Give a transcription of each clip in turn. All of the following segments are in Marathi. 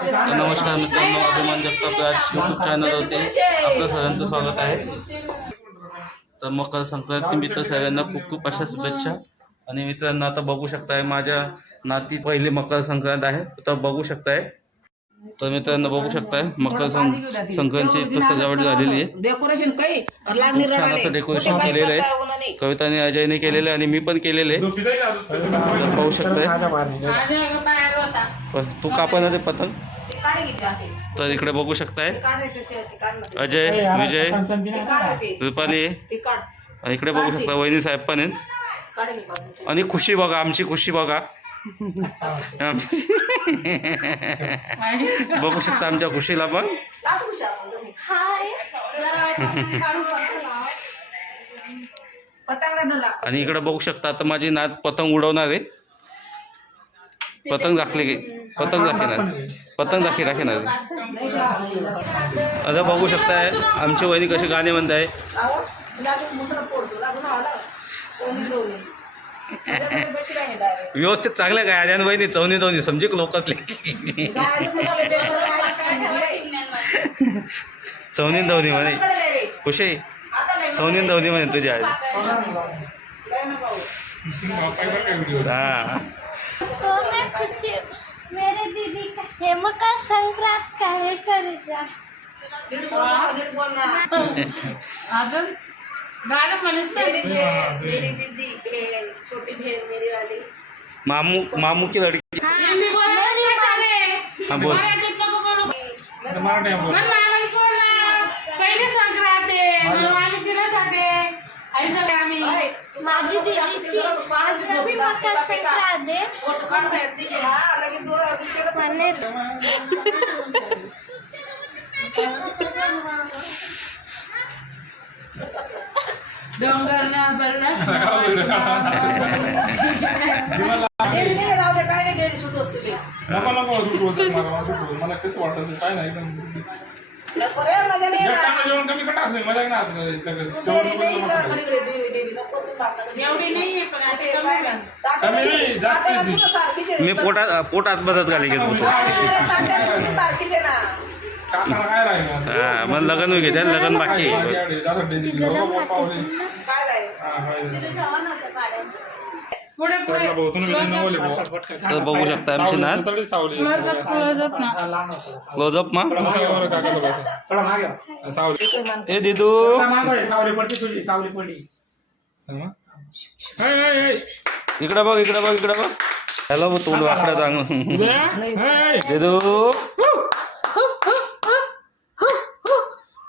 नमस्कार मित्रांनो अभिमान जगताप आज यूट्यूब चॅनलवरती आपलं सगळ्यांचं स्वागत आहे. तर मकर संक्रांती मित्र सगळ्यांना खूप खूप अशा शुभेच्छा. आणि मित्रांनो आता बघू शकताय माझ्या नाती पहिली मकर संक्रांत आहे. तर बघू शकताय तर मित्रांनो बघू शकताय. मकर सं संक्रांतीची इथं सजावट झालेली आहे. डेकोरेशन काही छान असं डेकोरेशन केलेलं आहे. कविताने अजयने केलेलं आहे आणि मी पण केलेलं आहे. तर पाहू शकताय. बस तू कापा ते पतंग? तर इकडे बघू शकताय. अजय विजय रुपाली. इकडे बघू शकता वहिनी साहेब पण आहेत. आणि खुशी बघा आमची खुशी बघा. बघू शकता आमच्या खुशीला पण. आणि इकडे बघू शकता आता माझी नात पतंग उडवणार आहे. पतंग दाखले की पतंग दाखवणार पतंग दाखी दाखवणार आता बघू शकताय आमची वहिनी कशी गाणे म्हणत आहे व्यवस्थित चांगलं काय आर्यान वहिनी चवनी चवनी समजे लोकातले. चवनी धवनी म्हणे. खुशी. चवनी धवनी म्हणे तुझ्या आई. हा. मेरे दीदी का हे संक्रांत अजून गाणं छोटी बहन मेरी वाली। मामू मामू की लड़की। हिंदी बोल मेरी हा बोल। मराठीत नको बोलू? मन मामाला बोल ना. पहिली संक्रांत आहे म्हणून आम्ही तिच्यासाठी आई सगळे आम्ही माझी दीदीची भी मकर संक्रांत आहे नको नको सुट होतं. मला सुट मला वाटत काय नाही जेवण कमी कटा असेल कमी नाही जास्त. मी पोटात पोटात मदत घाली घेत होतो काय राहील? हा मग लग्न वगैरे लग्न बाकी तर बघू शकता आमची नात क्लोज अप क्लोज अप ना. क्लोजअप मा? ए दिदू. सावली पडते तुझी सावली पडली. इकडे बघ इकडे बघ इकडे बघ. हॅलो तोंड वाकडं चांग दिदू.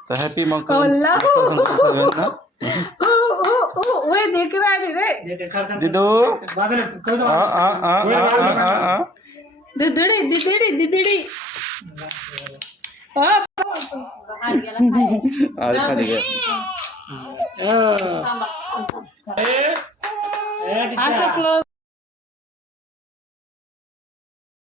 तर हॅपी संक्रांत सगळ्यांना. वो देख रहा है रे। दीदू। हाँ, हाँ, हाँ। दिदड़ी दिदड़ी दिदड़ी। आज खा दिया ऐसा क्लोज